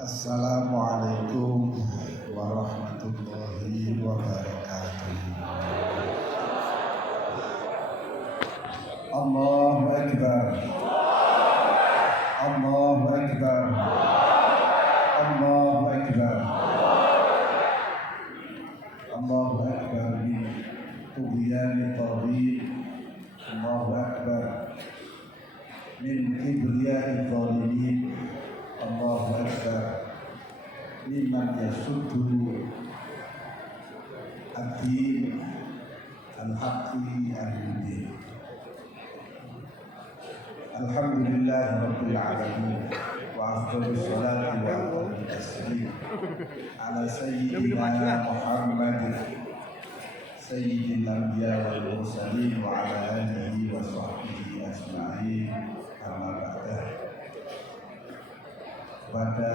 Assalamualaikum warahmatullahi wabarakatuh. Allahu Akbar. Allahu Akbar. Allahu Akbar. Allahu Akbar min tughyani taghin. Allahu Akbar min kibriyai zalimin. Allahu Akbar liman yasuddu ad-din al-haqqi al-mubin. Alhamdulillahi rabbil alamin wa afdhalus salati wa afdhalus taslim ala sayyidina Muhammadin sayyidil anbiya wal mursalin wa ala alihi wa sahbihi ajma'in. Amma ba'da. Pada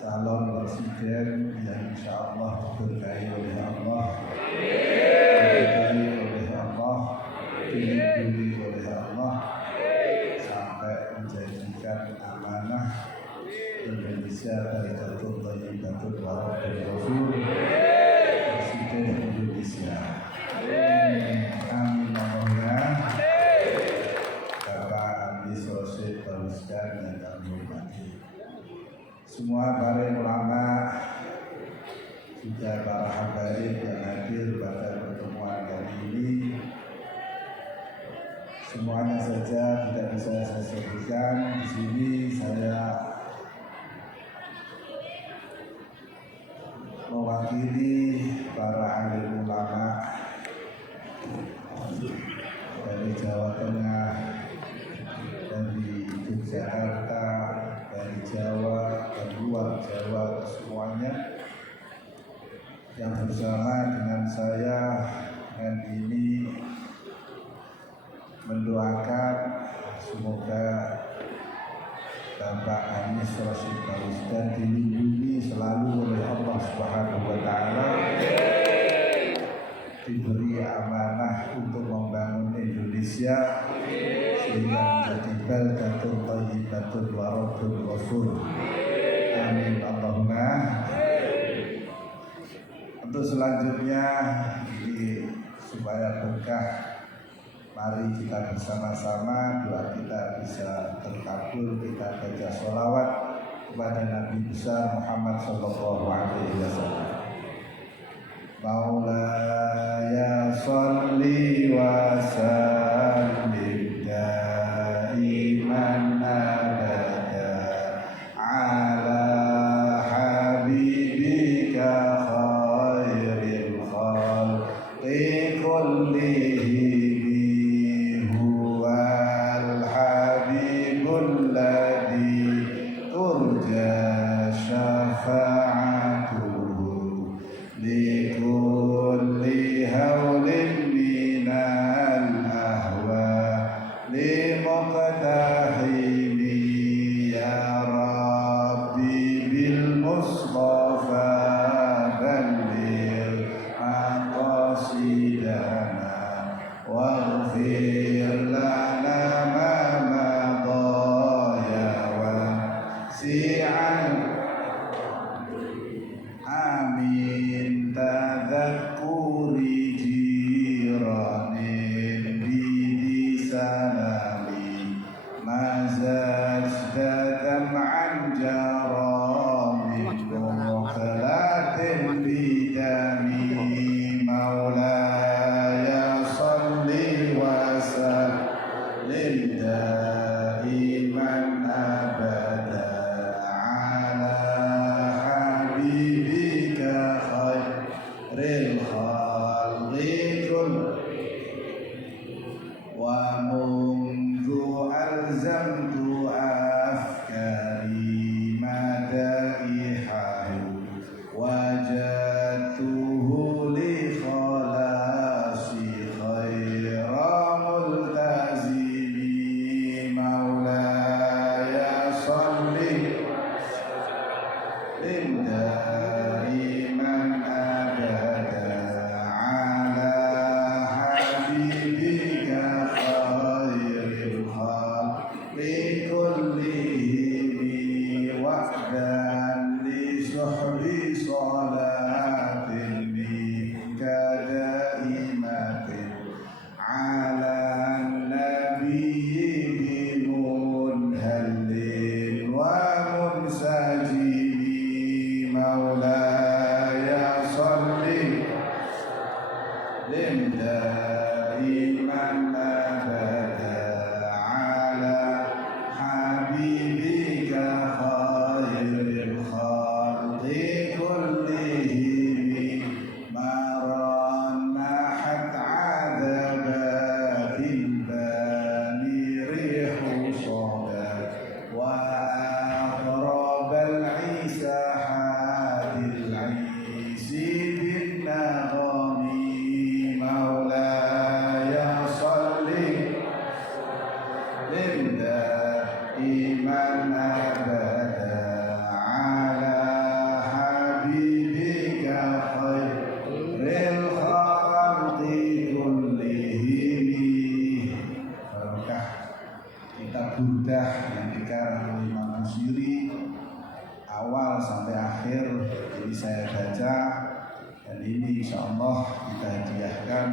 calon presiden yang insya Allah diberkahi oleh Allah, dilindungi oleh Allah, dilindungi oleh Allah, sampai menjadikan amanah Indonesia Baitul Thayyibatul Warabbil Ghafur, Presiden Indonesia. Amin Allahumma. Bapak Andi Sosir Baruskan yang kami hormati, semua para ulama, juga para habaib yang hadir pada pertemuan kali ini, semuanya saja tidak bisa saya sebutkan. Di sini saya mewakili para alim ulama dari Jawa Tengah, dari Yogyakarta, dari Jawa dan luar Jawa, semuanya yang bersama dengan saya dan ini mendoakan semoga Bapak Anies Rashid Baswedan dilindungi selalu oleh Allah Subhanahu wa Ta'ala, diberi amanah untuk membangun Indonesia sehingga menjadi baldatun thayyibatun wa rabbul ghafur. Amin Allahumma. Untuk selanjutnya ini supaya berkah, mari kita bersama-sama doa kita bisa terkabul. Kita baca sholawat kepada Nabi besar Muhammad sallallahu alaihi wasallam. Maulaya sholli wa sallim daiman abada ala habibika khairil khalqi kullihim huwal habibul ladzi turja syafa'atuhu likulli haulin minal ahwa limuqtahimi ya Rabbi bil Mustafa balligh maqasidana waghfir lana ma madaya wasi'an. Amin tadzakkuri jiranin bidi salami mazajdatam an jaramin mukhalatin bidami maulaya salli wa sallim daiman abada ala habibika khairil khalqi wa mundu alzamtu afkari madaihahu wajadtuhu li khalasi khaira multazimi دائما أبدا على حبيبك خير الخلق كلهم. Barokah kitab Burdah yang dikarang oleh Imam Busiri awal sampai akhir, jadi saya baca, dan ini insya Allah kita hadiahkan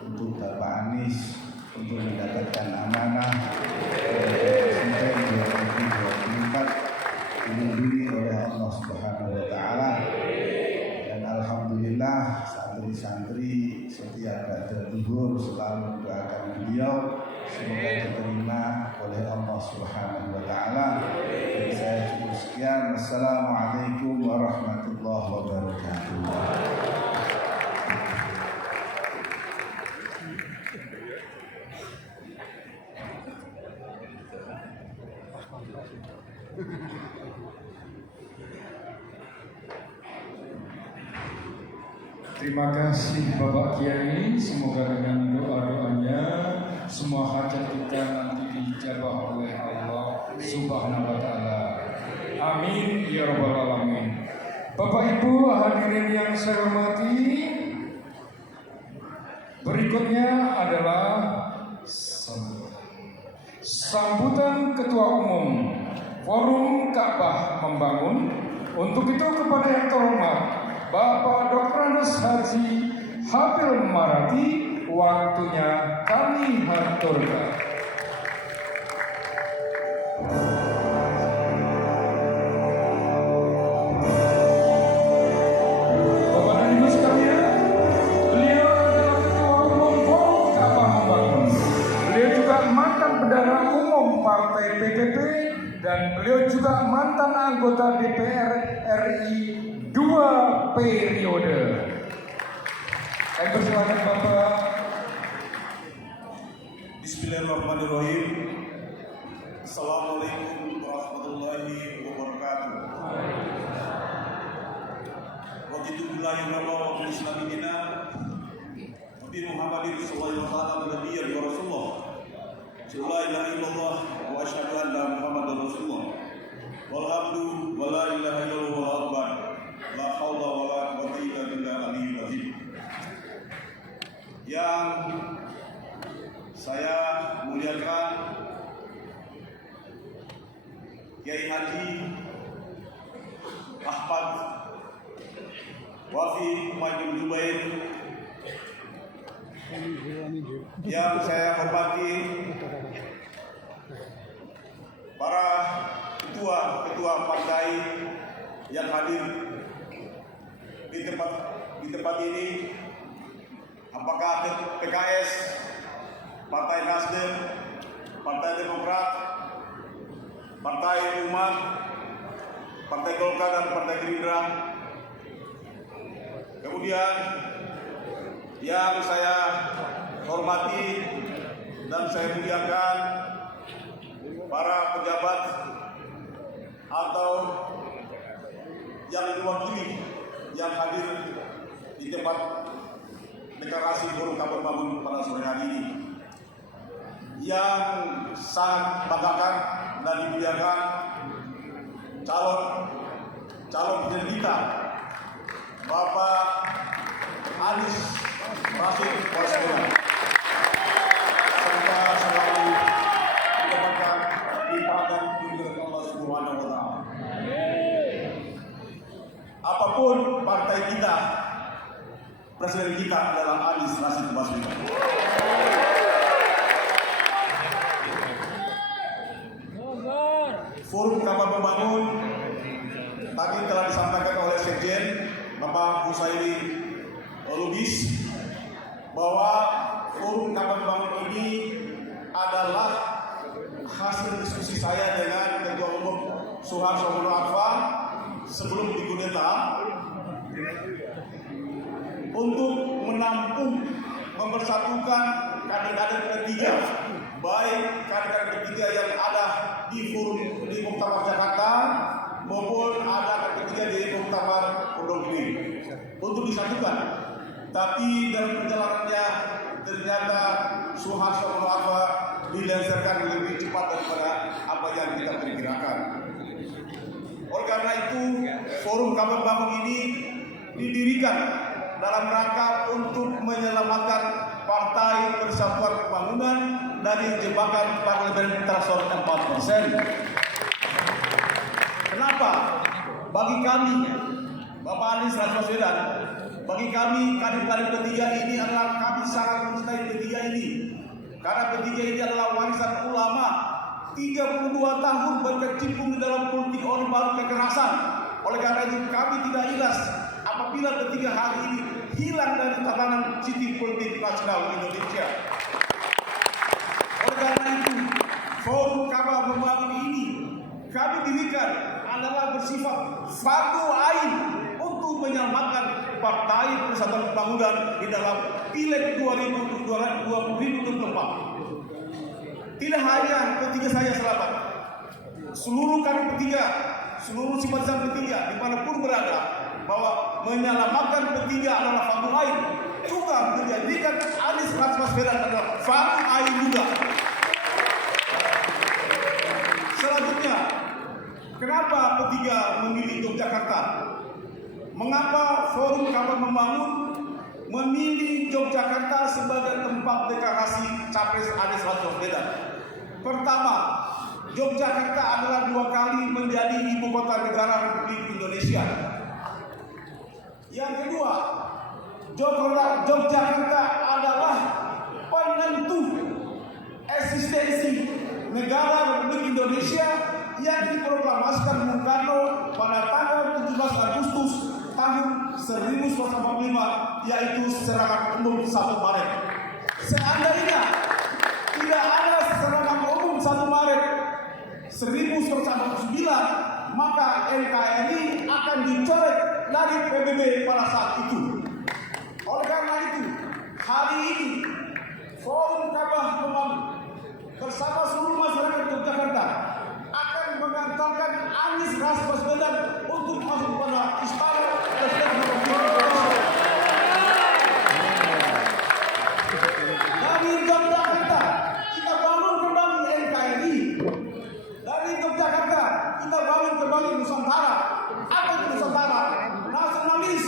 untuk Bapak Anies untuk mendapatkan amanah sampai 2024 dilindungi oleh Allah Subhanahu wa Ta'ala. Dan alhamdulillah santri-santri setiap pada zuhur selalu mendoakan beliau semoga diterima oleh Allah Subhanahu wa Ta'ala. Jadi saya cukup sekian. Assalamualaikum warahmatullahi wabarakatuh. Terima kasih Bapak Kiai, semoga dengan doa-doanya semua hajat kita nanti dijabah oleh Allah Subhanahu wa Ta'ala. Amin ya rabbal alamin. Bapak Ibu hadirin yang saya hormati, berikutnya adalah sambutan Ketua Umum Forum Ka'bah Membangun. Untuk itu kepada yang terhormat Bapak Dr. Andes Haji Habil Marati, waktunya kami haturkan. Bapak dan Ibu sekalian, beliau adalah Ketua Umum Forum Ka'bah Membangun. Beliau juga mantan Bendahara Umum Partai PKB dan beliau juga mantan anggota DPR RI 2 periode. Saya persilakan Bapak. Bismillahirrahmanirrahim. Assalamualaikum warahmatullahi wabarakatuh. Wajib billahi wa bil islami dina Nabi Muhammadin sallallahu alaihi wasallam nabiyyan wa rasulullah. La ilaha illallah wa asyhadu anna Muhammadar rasulullah. Walhamdu wa la ilaha illallah wal akbar. La haula wa la quwwata illa billah aliyyil azim. Yang saya muliakan Kiai Haji Ahmad Wafi Umar bin Zubair, yang saya hormati para ketua partai yang hadir di tempat ini, apakah PKS, Partai Nasdem, Partai Demokrat, Partai Umat, Partai Golkar dan Partai Gerindra. Kemudian yang saya hormati dan saya muliakan para pejabat atau yang diwakili yang hadir di tempat deklarasi Forum Ka'bah Membangun pada sore hari ini, yang sangat banggakan dan dimuliakan calon presiden kita Bapak Anies Rashid Baswedan, serta selalu mendapatkan ibadah dari Allah Subhanahu wa Ta'ala. Apapun partai kita, presiden kita adalah Anies Rashid Baswedan. Forum Ka'bah Membangun tadi telah disampaikan oleh Sekjen Bapak Husaini Lubis bahwa Forum Ka'bah Membangun ini adalah hasil diskusi saya dengan Ketua Umum Suharto Mono Arfa sebelum dikudeta untuk menampung, mempersatukan kader-kader P3, baik kader-kader P3 yang ada di forum di Muktamar Jakarta maupun ada P3 di Muktamar Pondok Gede untuk disatukan. Tapi dalam perjalanannya ternyata Suharto Mono Arfa dilengsarkan lebih cepat daripada apa yang kita perkirakan. Oleh karena itu, Forum Kami Membangun ini didirikan dalam rangka untuk menyelamatkan Partai Persatuan Pembangunan dari jebakan parlementer threshold 4%. Kenapa? Bagi kami, Bapak Anies Rashid Baswedan, bagi kami kader-kader P3 ini adalah kami sangat mencintai P3 ini. Karena P3 ini adalah warisan ulama 32 tahun berkecimpung di dalam politik Orde Baru kekerasan. Oleh karena itu kami tidak ikhlas apabila P3 hari ini hilang dari tatanan sistem politik nasional Indonesia. Oleh karena itu, Forum Kami Membangun ini kami dirikan adalah bersifat fardu ain untuk menyelamatkan Partai Persatuan Pembangunan di dalam Pileg 2024. Tidak hanya P3 saya selamat, seluruh kami P3, seluruh simpatisan P3 dimanapun berada, bahwa menyelamatkan P3 adalah fardu ain, juga menjadikan Anies Rashid Baswedan adalah fardu ain juga. Selanjutnya, kenapa P3 memilih Yogyakarta? Mengapa Forum Kami Membangun memilih Yogyakarta sebagai tempat deklarasi Capres Anies Rashid Baswedan? Pertama, Yogyakarta adalah 2 kali menjadi ibu kota negara Republik Indonesia. Yang kedua, Yogyakarta adalah penentu eksistensi negara Republik Indonesia yang diproklamasikan Bung Karno pada tanggal 17 Agustus tahun 1945, yaitu serangan umum 1 Maret. Seandainya tidak ada serangan umum 1 Maret 1949, maka NKRI akan dicoret dari PBB pada saat itu. Oleh karena itu, hari ini Forum Kami Membangun bersama seluruh masyarakat Yogyakarta akan mengantarkan Anies Rashid Baswedan untuk masuk pada istana Presiden Republik Indonesia. Dari Yogyakarta kita bangun kembali NKRI. Dari Yogyakarta kita bangun kembali Nusantara. Apa itu Nusantara? Nasionalis,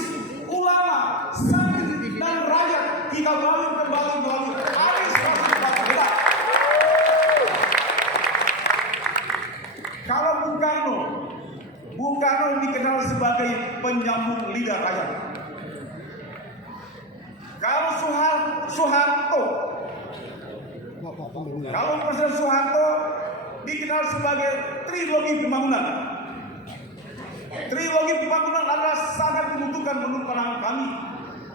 ulama, santri dan rakyat kita bangun kembali melalui Anies Rashid Baswedan. Kalau Bung Karno dikenal sebagai penyambung lidah rakyat. Kalau Presiden Soeharto dikenal sebagai trilogi pembangunan. Trilogi pembangunan adalah sangat dibutuhkan menurut pandangan kami.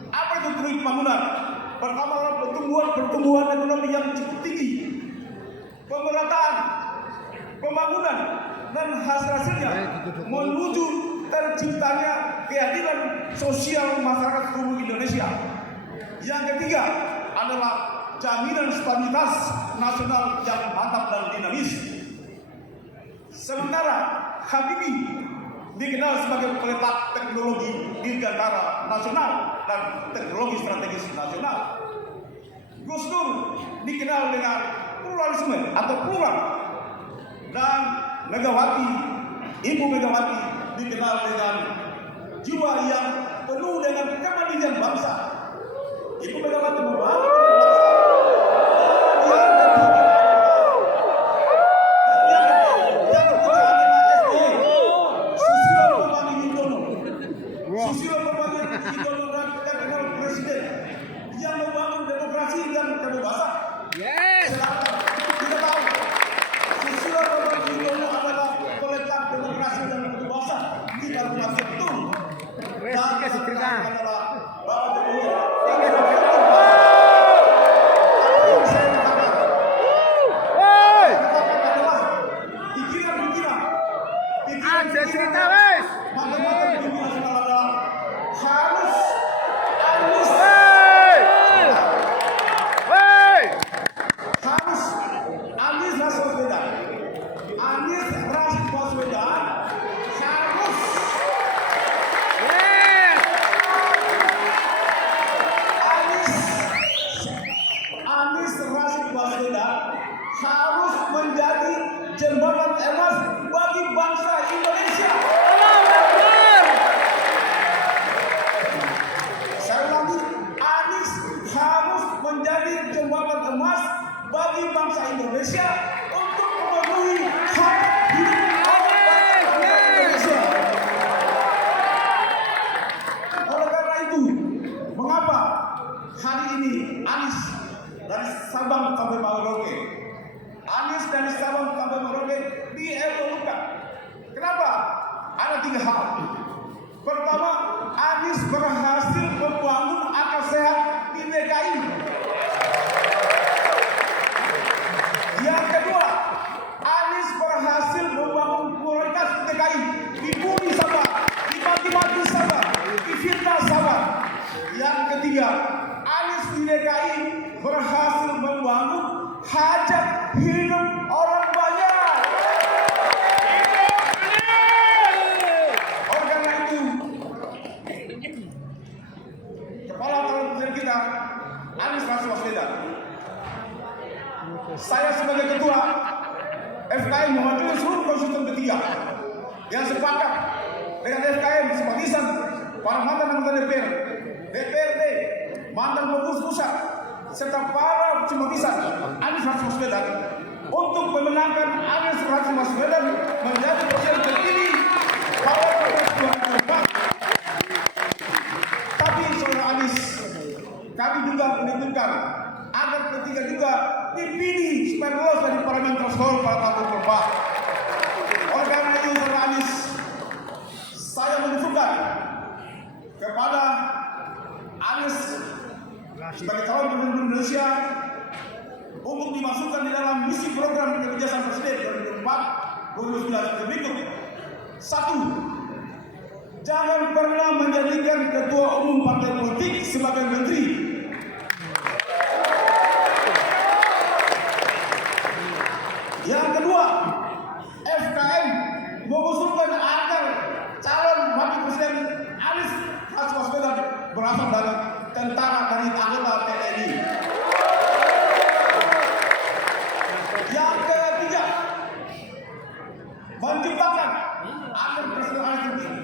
Apa itu trilogi pembangunan? Pertama adalah pertumbuhan ekonomi yang cukup tinggi, pemerataan, pembangunan, dan hasilnya menuju terciptanya keadilan sosial masyarakat seluruh Indonesia. Yang ketiga adalah jaminan stabilitas nasional yang mantap dan dinamis. Sementara Habibie dikenal sebagai peletak teknologi dirgantara nasional dan teknologi strategis nasional. Gus Dur dikenal dengan pluralisme atau plural, dan Ibu Megawati dikenal dengan jiwa yang penuh dengan kemandirian bangsa. Ibu Megawati membangun Susilo Bambang Yudhoyono dan presiden yang membangun demokrasi dan kebebasan. Kita tahu Susilo Bambang Yudhoyono adalah peletak demokrasi dan kebebasan. Kita harus betul. Dan adalah Bapak Jokowi. dari Sabang sampai Merauke dievolusikan. Kenapa? Ada 3 hal. Pertama, Anies berhasil membangun akal sehat di DKI. Yang kedua, Anies berhasil membangun kualitas di DKI. Dibully Sabah, dimaki-maki Sabah, difitnah Sabah. Yang ketiga, Anies di DKI berhasil membangun hajat hidup orang banyak. Oleh karena itu, Kepala Calon Presiden kita, Anies Rashid Baswedan, saya sebagai Ketua FKM mewakili seluruh konstituen ketiga yang sepakat dengan FKM simpatisan para mantan anggota DPR, DPRD, mantan pengurus pusat, serta para simpatisan Anies Rashid Baswedan untuk memenangkan Anies Rashid Baswedan menjadi presiden terpilih pada Pilpres 2024. Tapi saudara Anies, kami juga menentukan agar ketiga juga dipilih supaya lolos dari parlemen nasional pada tahun depan. Oleh karena itu, saudara Anies, saya mengusulkan kepada Anies sebagai calon presiden Indonesia untuk dimasukkan di dalam misi program kebijakan presiden 2024-2029 berikut. 1. Jangan pernah menjadikan ketua umum partai politik sebagai menteri. Yang kedua, FKM mengusulkan agar calon wakil presiden Anies Rashid Baswedan berasal dari tentara dari anggota TNI. Yang ketiga, menciptakan agar presiden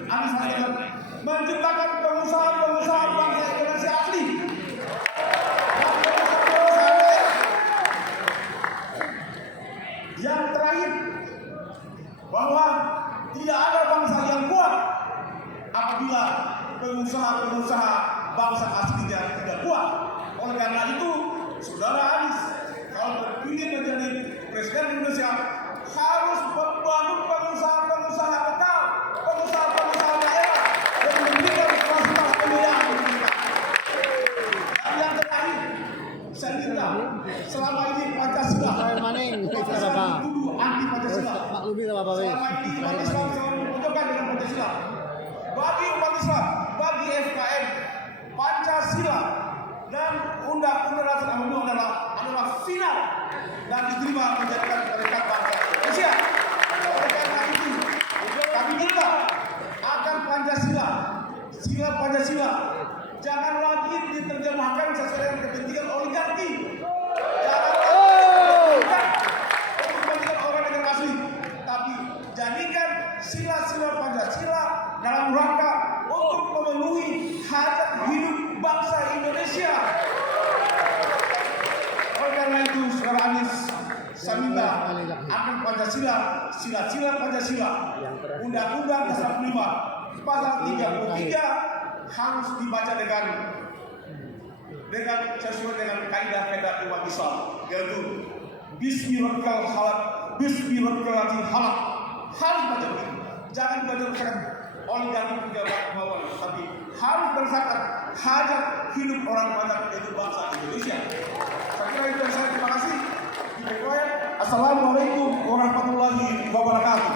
Anies Baswedan menciptakan pengusaha-pengusaha bangsa Indonesia asli. Yang terakhir, bahwa tidak ada bangsa yang kuat apabila pengusaha-pengusaha bangsa aslinya tidak kuat. Oleh karena itu, saudara Anies, kalau terpilih menjadi presiden Indonesia, harus membangun pengusaha-pengusaha lokal, pengusaha-pengusaha daerah yang memberikan fasilitas pembiayaan. Dan yang terakhir, saya minta selama ini Pancasila, anti Pancasila. Selama ini umat Islam selalu memojokkan dengan Pancasila. Bagi umat Islam, bagi FKM, Pancasila dan Undang-Undang Dasar 45 adalah final dan diterima menjadikan peringkat bangsa Indonesia. Oleh karena itu, kami minta agar Pancasila, sila Pancasila jangan lagi diterjemahkan sesuai dengan kepentingan oligarki. Jangan untuk kepentingan orang negara asli, tapi jadikan sila-sila Pancasila dalam rangka untuk memenuhi hajat hidup bangsa Indonesia. Oleh karena itu, saudara Anies, saya minta agar Pancasila, sila-sila Pancasila, Undang-Undang Dasar 45 pasal 33 harus dibaca dengan sesuai dengan kaidah-kaidah umat Islam, yaitu Bismillahirrahmanirrahim harus baca begitu. Jangan baca berdasarkan oligarki pejabat bawah, tapi harus berdasarkan hajat hidup orang banyak yaitu bangsa Indonesia. Saya kira itu saya terima kasih. Assalamualaikum warahmatullahi wabarakatuh.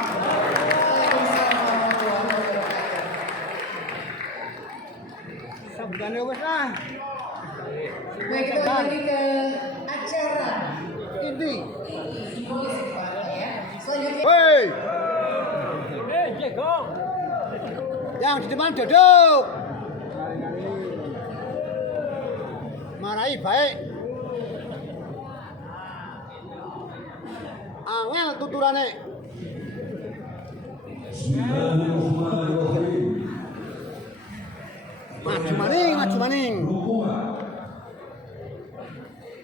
Baik, kita kembali ke acara ini. Selanjutnya. Hei, yang di depan duduk. Marahi baik. Angel tuturane. Maju maning.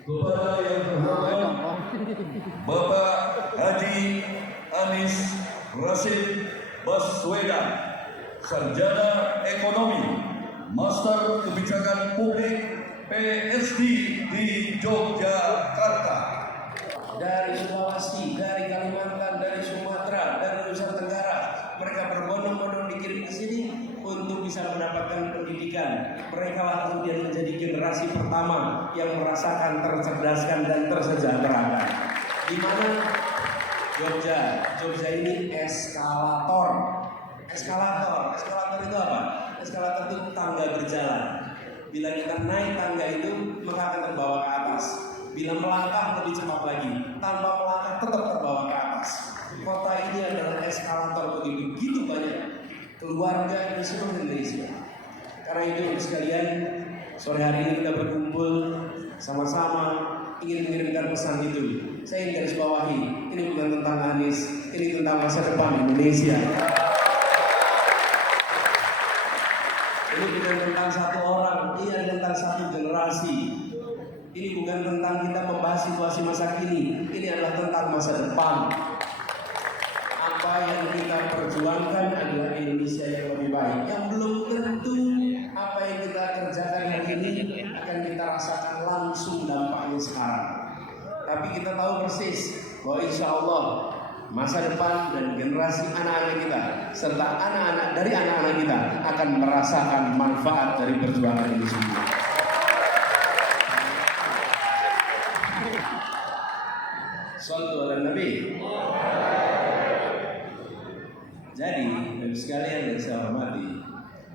Kepada yang terhormat Bapak Haji Anies Rashid Baswedan, Sarjana Ekonomi, Master Kebijakan Publik, PhD di Yogyakarta. dari Sulawesi, dari Kalimantan, dari Sumatera, dari Nusa Tenggara. Mereka berbondong-bondong dikirim ke sini untuk bisa mendapatkan pendidikan. Mereka lah kemudian menjadi generasi pertama yang merasakan tercerdaskan dan tersejahterakan. Di mana Jogja ini eskalator itu apa? Eskalator itu tangga berjalan. Bila kita naik tangga itu maka akan terbawa ke atas. Bila melangkah lebih cepat lagi, tanpa melangkah tetap terbawa ke atas. Kota ini adalah eskalator bagi begitu banyak keluarga di seluruh Indonesia. Karena itu sekalian, sore hari ini kita berkumpul sama-sama ingin mengirimkan pesan itu. Saya ingin garis bawahi, ini bukan tentang Anies, ini tentang masa depan Indonesia. Ini bukan tentang satu orang, ini tentang satu generasi. Ini bukan tentang kita membahas situasi masa kini, ini adalah tentang masa depan. Apa yang kita perjuangkan adalah Indonesia yang lebih baik. Yang belum tentu apa yang kita kerjakan hari ini akan kita rasakan langsung dampaknya sekarang. Tapi kita tahu persis bahwa insya Allah masa depan dan generasi anak-anak kita serta anak-anak dari anak-anak kita akan merasakan manfaat dari perjuangan ini semua. Shallallahu ala Nabi. Jadi, Bapak sekalian yang saya hormati,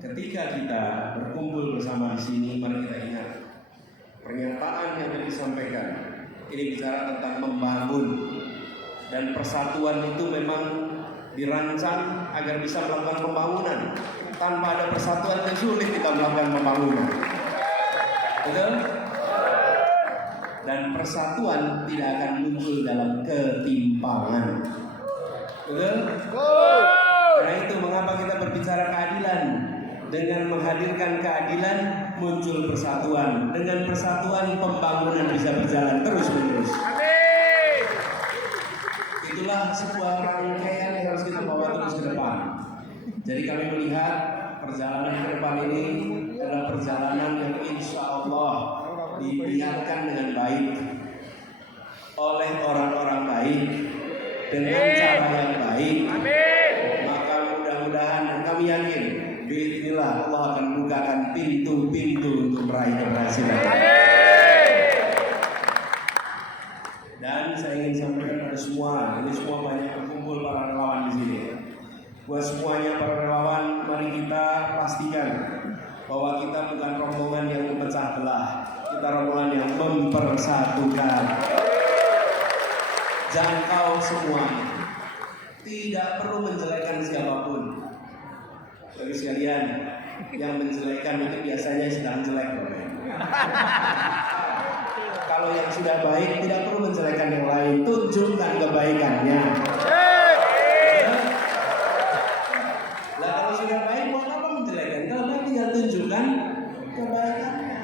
ketika kita berkumpul bersama di sini, mari kita ingat pernyataan yang tadi disampaikan. Ini bicara tentang membangun, dan persatuan itu memang dirancang agar bisa melakukan pembangunan. Tanpa ada persatuan yang sulit kita melakukan pembangunan. Betul? Dan persatuan tidak akan muncul dalam ketimpangan. Betul? Karena itu mengapa kita berbicara keadilan? Dengan menghadirkan keadilan muncul persatuan. Dengan persatuan pembangunan bisa berjalan terus-menerus. Itulah sebuah rangkaian yang harus kita bawa terus ke depan. Jadi kami melihat perjalanan ke depan ini adalah perjalanan yang insya Allah dibiarkan dengan baik oleh orang-orang baik dengan cara yang baik. Maka mudah-mudahan kami yakin bismillah Allah akan bukakan pintu-pintu untuk meraih keberhasilan. Dan saya ingin sampaikan pada semua, ini semua banyak berkumpul para relawan di sini. Buat semuanya para relawan, mari kita pastikan bahwa kita bukan rombongan yang memecah belah, kita rombongan yang mempersatukan. Jangkau semuanya, tidak perlu menjelekkan siapapun. Bagi sekalian, yang menjelekkan itu biasanya sedang jelek. Kalau yang sudah baik tidak perlu menjelekkan yang lain, tunjukkan kebaikannya. Nah kalau sudah baik mau apa menjelekkan? Kalau baik tinggal tunjukkan kebaikannya.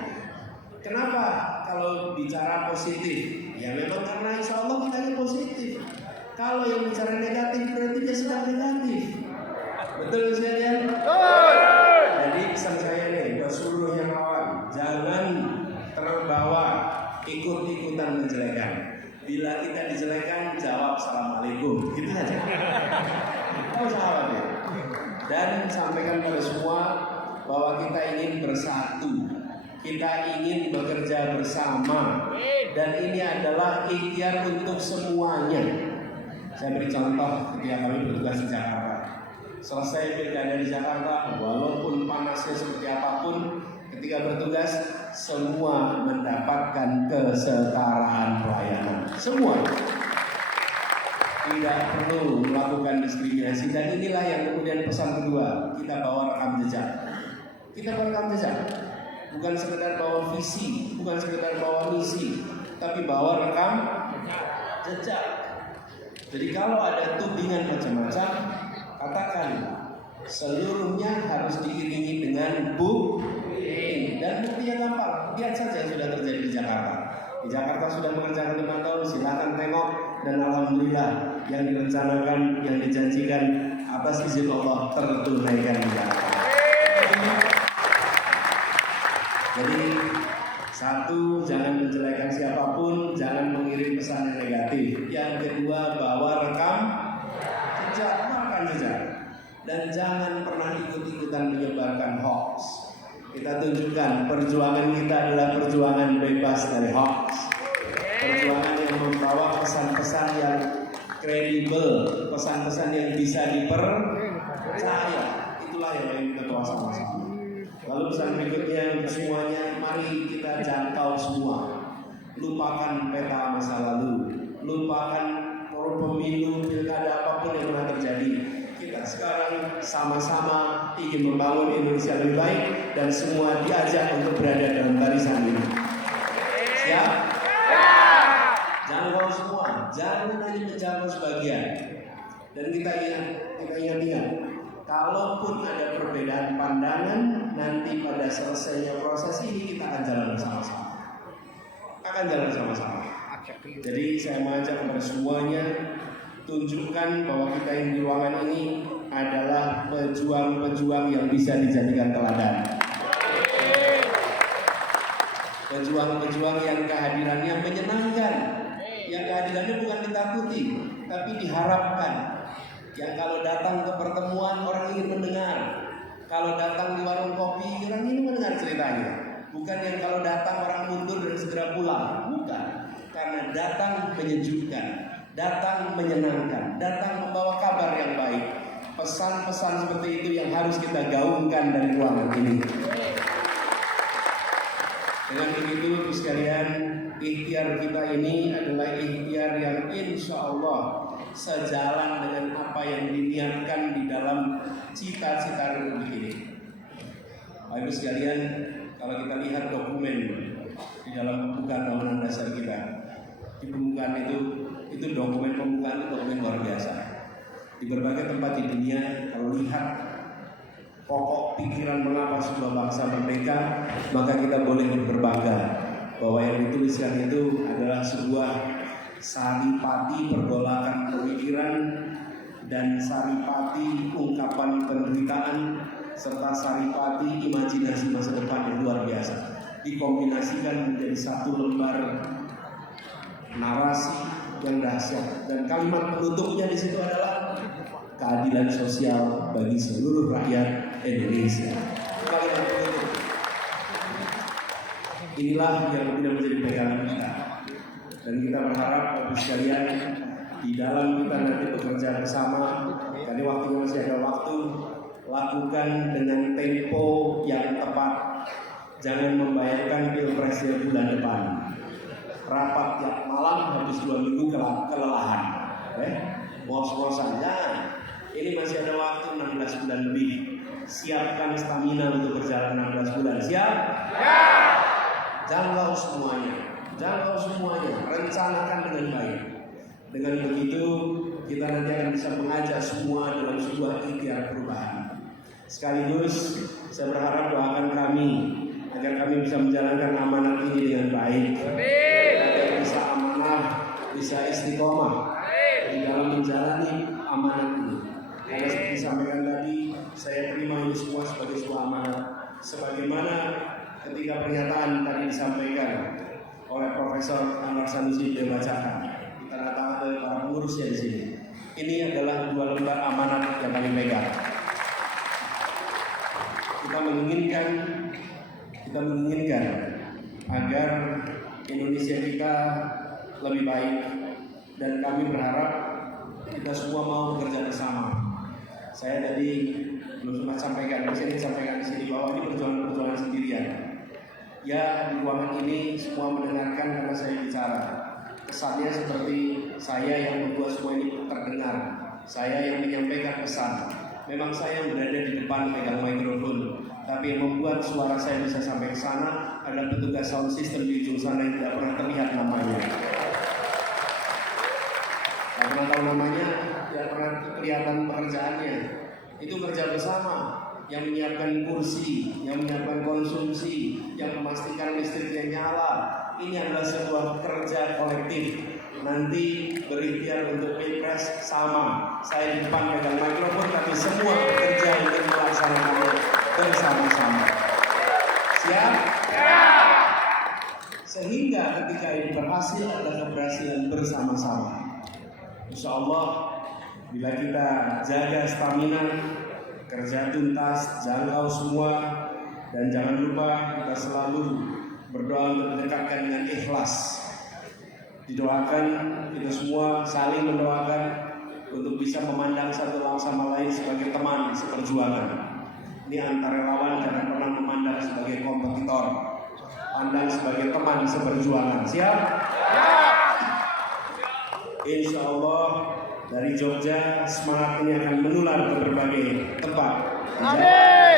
Kenapa? Kalau bicara positif, ya memang karena insya Allah kita ini positif. Kalau yang bicara negatif berarti dia sedang negatif. Betul sekalian? Jadi pesan saya nih buat seluruh yang awam, jangan terbawa ikut-ikutan menjelekan. Bila kita dijelekan, jawab assalamualaikum. Gitu saja. Tidak usah khawatir. Dan sampaikan pada semua bahwa kita ingin bersatu. Kita ingin bekerja bersama. Dan ini adalah ikhtiar untuk semuanya. Saya beri contoh ketika kami bertugas di Jakarta. Selesai pilkada di Jakarta, walaupun panasnya seperti apapun, ketika bertugas semua mendapatkan kesetaraan pelayanan. Semua tidak perlu melakukan diskriminasi. Dan inilah yang kemudian pesan kedua, kita bawa rekam jejak. Kita bawa rekam jejak, bukan sekedar bawa visi, bukan sekedar bawa misi, tapi bawa rekam jejak. Jadi kalau ada tudingan macam-macam, katakan seluruhnya harus diiringi dengan bukti. Dan buktinya gampang, lihat saja yang sudah terjadi di Jakarta. Di Jakarta sudah mengerjakan 5 tahun, silakan tengok. Dan alhamdulillah yang direncanakan, yang dijanjikan atas izin Allah tertunaikan di Jakarta. Jadi Satu, jangan menjelekan siapapun, jangan mengirim pesan yang negatif. Yang kedua, bawa rekam jejak. Dan jangan pernah ikut-ikutan menyebarkan hoax. Kita tunjukkan perjuangan kita adalah perjuangan bebas dari hoax. Perjuangan yang membawa pesan-pesan yang kredibel, pesan-pesan yang bisa dipercaya. Itulah yang kita bawa sama-sama. Lalu pesan berikutnya semuanya, mari kita jangkau semua. Lupakan peta masa lalu, lupakan pemilu, pilkada apapun yang pernah terjadi. Kita sekarang sama-sama ingin membangun Indonesia lebih baik dan semua diajak untuk berada dalam barisan ini. Siap? Jangkau semua, jangan hanya menjangkau sebagian. Dan kita ingat, kalaupun ada perbedaan pandangan, nanti pada selesainya proses ini kita akan jalan bersama-sama. Jadi saya mengajak kepada semuanya, tunjukkan bahwa kita yang di ruangan ini adalah pejuang-pejuang yang bisa dijadikan teladan. Pejuang-pejuang yang kehadirannya menyenangkan, yang kehadirannya bukan ditakuti, tapi diharapkan. Yang kalau datang ke pertemuan orang ingin mendengar, kalau datang di warung kopi orang ingin mendengar ceritanya. Bukan yang kalau datang orang mundur dan segera pulang, bukan. Karena datang menyejukkan, datang menyenangkan, datang membawa kabar yang baik. Pesan-pesan seperti itu yang harus kita gaungkan dari ruangan ini. Dengan begitu sekalian, ikhtiar kita ini adalah ikhtiar yang insya Allah sejalan dengan apa yang diniatkan di dalam cita-cita Republik ini. Bapak Ibu sekalian, kalau kita lihat dokumen di dalam pembukaan Undang-Undang Dasar kita, di pembukaan itu dokumen pembukaan itu dokumen luar biasa. Di berbagai tempat di dunia, kalau lihat pokok pikiran mengapa sebuah bangsa merdeka, maka kita boleh berbangga bahwa yang dituliskan itu adalah sebuah saripati pergolakan pemikiran dan saripati ungkapan penderitaan serta saripati imajinasi masa depan yang luar biasa dikombinasikan menjadi satu lembar narasi yang dahsyat, dan kalimat penutupnya di situ adalah keadilan sosial bagi seluruh rakyat Indonesia. Kalimat penutup inilah yang tidak menjadi pegangan kita, dan kita berharap Bapak sekalian di dalam kita nanti bekerja bersama, karena waktunya masih ada waktu, lakukan dengan tempo yang tepat. Jangan membayangkan pilpresnya bulan depan, rapat tiap malam habis 2 minggu kelelahan, bos-bosan. Ini masih ada waktu 16 bulan lebih. Siapkan stamina untuk berjalan 16 bulan. Siap? Ya. Jangkau semuanya, rencanakan dengan baik. Dengan begitu kita nanti akan bisa mengajak semua dalam sebuah ikhtiar perubahan. Sekaligus saya berharap doakan kami agar kami bisa menjalankan amanat ini dengan baik. Agar bisa amanah, bisa istiqomah di dalam menjalani amanat ini. Karena seperti disampaikan tadi, saya terima ini semua sebagai sebuah amanat. Sebagaimana ketika pernyataan tadi disampaikan oleh Profesor Anwar Sanusi dibacakan, ditandatangani oleh para pengurusnya di sini. Ini adalah 2 lembar amanat yang kami pegang. Kita menginginkan agar Indonesia kita lebih baik, dan kami berharap kita semua mau bekerja bersama. Saya tadi belum sempat sampaikan, bisa disampaikan di sini bahwa ini perjuangan sendirian. Ya, di ruangan ini semua mendengarkan karena saya bicara. Kesannya seperti saya yang membuat semua ini terdengar. Saya yang menyampaikan pesan. Memang saya yang berada di depan pegang mikrofon, tapi yang membuat suara saya bisa sampai ke sana adalah petugas sound system di ujung sana yang tidak pernah terlihat namanya. Tidak pernah tahu namanya, tidak pernah kelihatan pekerjaannya. Itu kerja bersama, yang menyiapkan kursi, yang menyiapkan konsumsi, yang memastikan listriknya nyala. Ini adalah sebuah kerja kolektif. Nanti berikhtiar untuk pilpres sama. Saya di depan pegang mikrofon, tapi semua bekerja untuk melaksanakannya bersama-sama. Siap? sehingga ketika ini berhasil ada keberhasilan bersama-sama. Insya Allah bila kita jaga stamina, kerja tuntas, jangkau semua, dan jangan lupa kita selalu berdoa untuk mendekatkan dengan ikhlas. Didoakan kita semua saling mendoakan untuk bisa memandang satu sama lain sebagai teman seperjuangan. Ini antar relawan jangan pernah memandang sebagai kompetitor, pandang sebagai teman seperjuangan. Siap? Insya Allah dari Jogja semangat ini akan menular ke berbagai tempat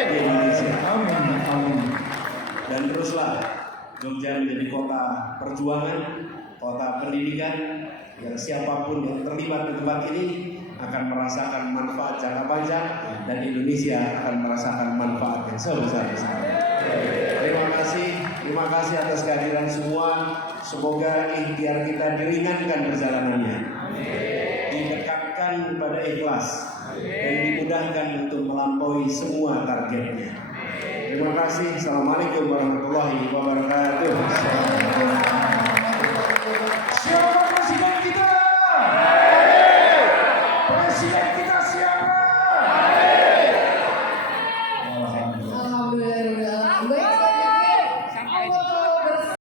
di Indonesia. Dan teruslah Jogja menjadi kota perjuangan, kota pendidikan, yang siapapun yang terlibat di tempat ini akan merasakan manfaat jangka panjang dan Indonesia akan merasakan manfaat yang sebesar-besarnya. Terima kasih atas kehadiran semua. Semoga ikhtiar kita diringankan perjalanannya, didekatkan pada ikhlas, dan dimudahkan untuk melampaui semua targetnya. Terima kasih. Assalamualaikum warahmatullahi wabarakatuh.